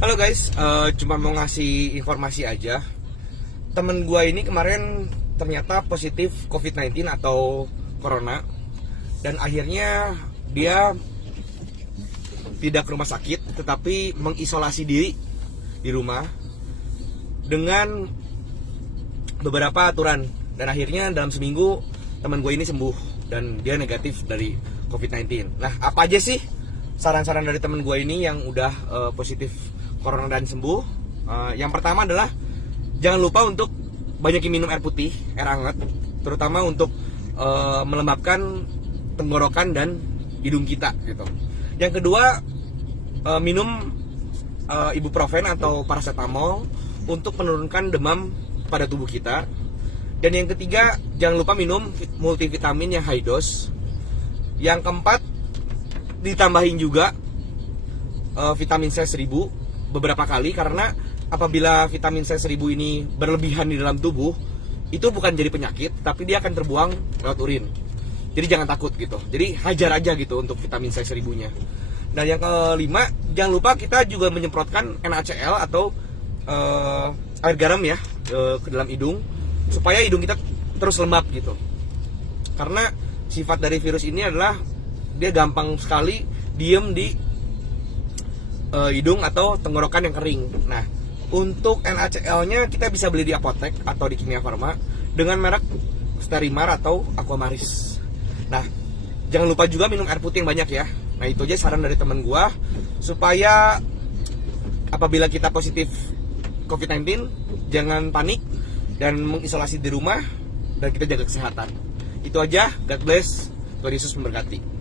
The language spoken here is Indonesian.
Halo guys, cuma mau ngasih informasi aja. Temen gua ini kemarin ternyata positif COVID-19 atau Corona. Dan akhirnya dia tidak ke rumah sakit, tetapi mengisolasi diri di rumah dengan beberapa aturan. Dan akhirnya dalam seminggu teman gue ini sembuh dan dia negatif dari COVID-19. Nah, apa aja sih saran-saran dari teman gue ini yang udah positif Corona dan sembuh? Yang pertama adalah jangan lupa untuk banyakin minum air putih, air hangat, terutama untuk melembabkan tenggorokan dan hidung kita gitu. Yang kedua, minum ibuprofen atau paracetamol untuk menurunkan demam pada tubuh kita. Dan yang ketiga, jangan lupa minum multivitamin yang high dose. Yang keempat, ditambahin juga vitamin C 1000 beberapa kali, karena apabila vitamin C 1000 ini berlebihan di dalam tubuh, itu bukan jadi penyakit, tapi dia akan terbuang lewat urin. Jadi jangan takut gitu. Jadi hajar aja gitu untuk vitamin C 1000-nya. Dan yang kelima, jangan lupa kita juga menyemprotkan NaCl atau air garam ya ke dalam hidung, supaya hidung kita terus lembab gitu. Karena sifat dari virus ini adalah dia gampang sekali diem di hidung atau tenggorokan yang kering. Nah, untuk NaCl-nya kita bisa beli di apotek atau di Kimia Farma dengan merek Sterimar atau Aquamaris. Nah, jangan lupa juga minum air putih yang banyak ya. Nah, itu aja saran dari teman gua, supaya apabila kita positif COVID-19 jangan panik dan mengisolasi di rumah, dan kita jaga kesehatan. Itu aja. God bless. Tuhan Yesus memberkati.